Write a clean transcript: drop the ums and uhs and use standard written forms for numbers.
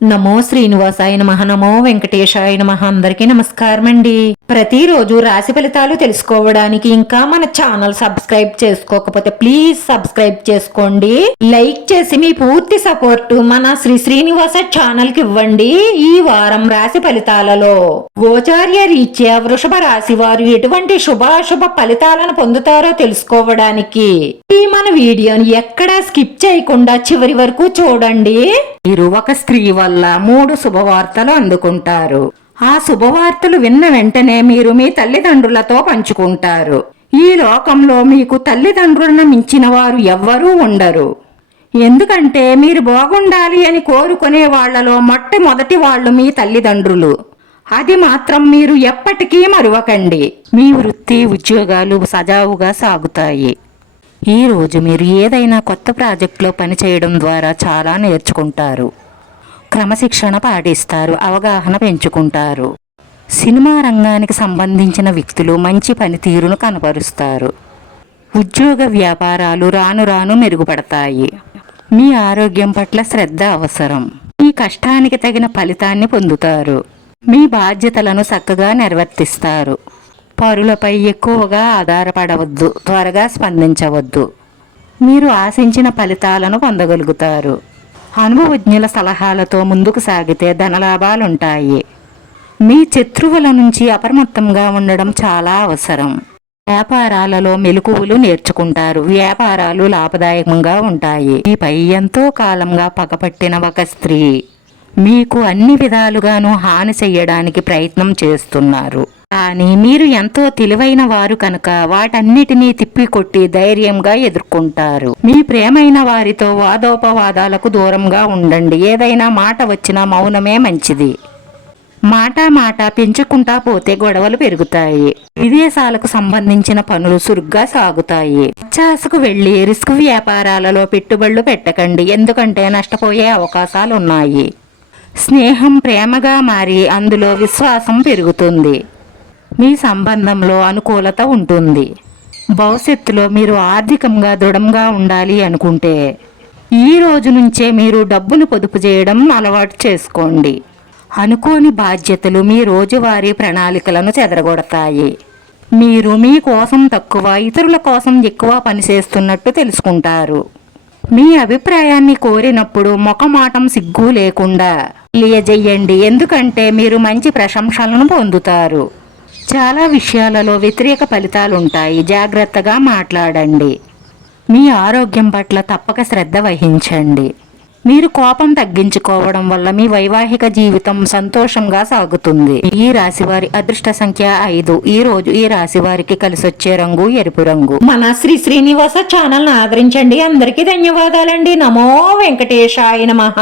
నమో శ్రీనివాసాయ నమః, నమో వెంకటేశాయ నమః. అందరికీ నమస్కారం అండి. ప్రతిరోజు రాశి ఫలితాలు తెలుసుకోవడానికి ఇంకా మన ఛానల్ సబ్స్క్రైబ్ చేసుకోకపోతే ప్లీజ్ సబ్స్క్రైబ్ చేసుకోండి. లైక్ చేసి మీ పూర్తి సపోర్ట్ మన శ్రీనివాస ఛానల్ కి ఇవ్వండి. ఈ వారం రాశి ఫలితాలలో గోచార్య రీత్యా వృషభ రాశి వారు ఎటువంటి శుభాశుభ ఫలితాలను పొందుతారో తెలుసుకోవడానికి ఈ మన వీడియోని ఎక్కడా స్కిప్ చేయకుండా చివరి వరకు చూడండి. మీరు ఒక స్త్రీ వల్ల 3 శుభవార్తలు అందుకుంటారు. ఆ శుభవార్తలు విన్న వెంటనే మీరు మీ తల్లిదండ్రులతో పంచుకుంటారు. ఈ లోకంలో మీకు తల్లిదండ్రులను మించిన వారు ఎవ్వరూ ఉండరు. ఎందుకంటే మీరు బాగుండాలి అని కోరుకునే వాళ్లలో మొట్టమొదటి వాళ్ళు మీ తల్లిదండ్రులు. అది మాత్రం మీరు ఎప్పటికీ మరువకండి. మీ వృత్తి ఉద్యోగాలు సజావుగా సాగుతాయి. ఈ రోజు మీరు ఏదైనా కొత్త ప్రాజెక్టులో పనిచేయడం ద్వారా చాలా నేర్చుకుంటారు. క్రమశిక్షణ పాటిస్తారు, అవగాహన పెంచుకుంటారు. సినిమా రంగానికి సంబంధించిన వ్యక్తులు మంచి పనితీరును కనపరుస్తారు. ఉద్యోగ వ్యాపారాలు రాను రాను మెరుగుపడతాయి. మీ ఆరోగ్యం పట్ల శ్రద్ధ అవసరం. మీ కష్టానికి తగిన ఫలితాన్ని పొందుతారు. మీ బాధ్యతలను చక్కగా నిర్వర్తిస్తారు. పరులపై ఎక్కువగా ఆధారపడవద్దు, త్వరగా స్పందించవద్దు. మీరు ఆశించిన ఫలితాలను పొందగలుగుతారు. అనుభవజ్ఞుల సలహాలతో ముందుకు సాగితే ధనలాభాలుంటాయి. మీ శత్రువుల నుంచి అప్రమత్తంగా ఉండడం చాలా అవసరం. వ్యాపారాలలో మెలకువలు నేర్చుకుంటారు. వ్యాపారాలు లాభదాయకంగా ఉంటాయి. మీపై ఎంతో కాలంగా పగపట్టిన ఒక స్త్రీ మీకు అన్ని విధాలుగానూ హాని చెయ్యడానికి ప్రయత్నం చేస్తున్నారు. కానీ మీరు ఎంతో తెలివైన వారు కనుక వాటన్నిటినీ తిప్పికొట్టి ధైర్యంగా ఎదుర్కొంటారు. మీ ప్రేమైన వారితో వాదోపవాదాలకు దూరంగా ఉండండి. ఏదైనా మాట వచ్చినా మౌనమే మంచిది. మాట పెంచుకుంటా పోతే గొడవలు పెరుగుతాయి. విదేశాలకు సంబంధించిన పనులు సురుగ్గా సాగుతాయి. చాసుకు వెళ్లి రిస్క్ వ్యాపారాలలో పెట్టుబడులు పెట్టకండి, ఎందుకంటే నష్టపోయే అవకాశాలున్నాయి. స్నేహం ప్రేమగా మారి అందులో విశ్వాసం పెరుగుతుంది. మీ సంబంధంలో అనుకూలత ఉంటుంది. భవిష్యత్తులో మీరు ఆర్థికంగా దృఢంగా ఉండాలి అనుకుంటే ఈ రోజు నుంచే మీరు డబ్బును పొదుపు చేయడం అలవాటు చేసుకోండి. అనుకోని బాధ్యతలు మీ రోజువారీ ప్రణాళికలను చెదరగొడతాయి. మీరు మీ కోసం తక్కువ, ఇతరుల కోసం ఎక్కువ పనిచేస్తున్నట్టు తెలుసుకుంటారు. మీ అభిప్రాయాన్ని కోరినప్పుడు మొఖమాటం సిగ్గు లేకుండా తెలియజేయండి, ఎందుకంటే మీరు మంచి ప్రశంసలను పొందుతారు. చాలా విషయాలలో వ్యతిరేక ఫలితాలుంటాయి. జాగ్రత్తగా మాట్లాడండి. మీ ఆరోగ్యం పట్ల తప్పక శ్రద్ధ వహించండి. మీరు కోపం తగ్గించుకోవడం వల్ల మీ వైవాహిక జీవితం సంతోషంగా సాగుతుంది. ఈ రాశివారి అదృష్ట సంఖ్య 5. ఈ రోజు ఈ రాశి వారికి కలిసొచ్చే రంగు ఎరుపు రంగు. మన శ్రీనివాస ఛానల్ ఆదరించండి. అందరికీ ధన్యవాదాలండి. నమో వెంకటేశాయ నమః.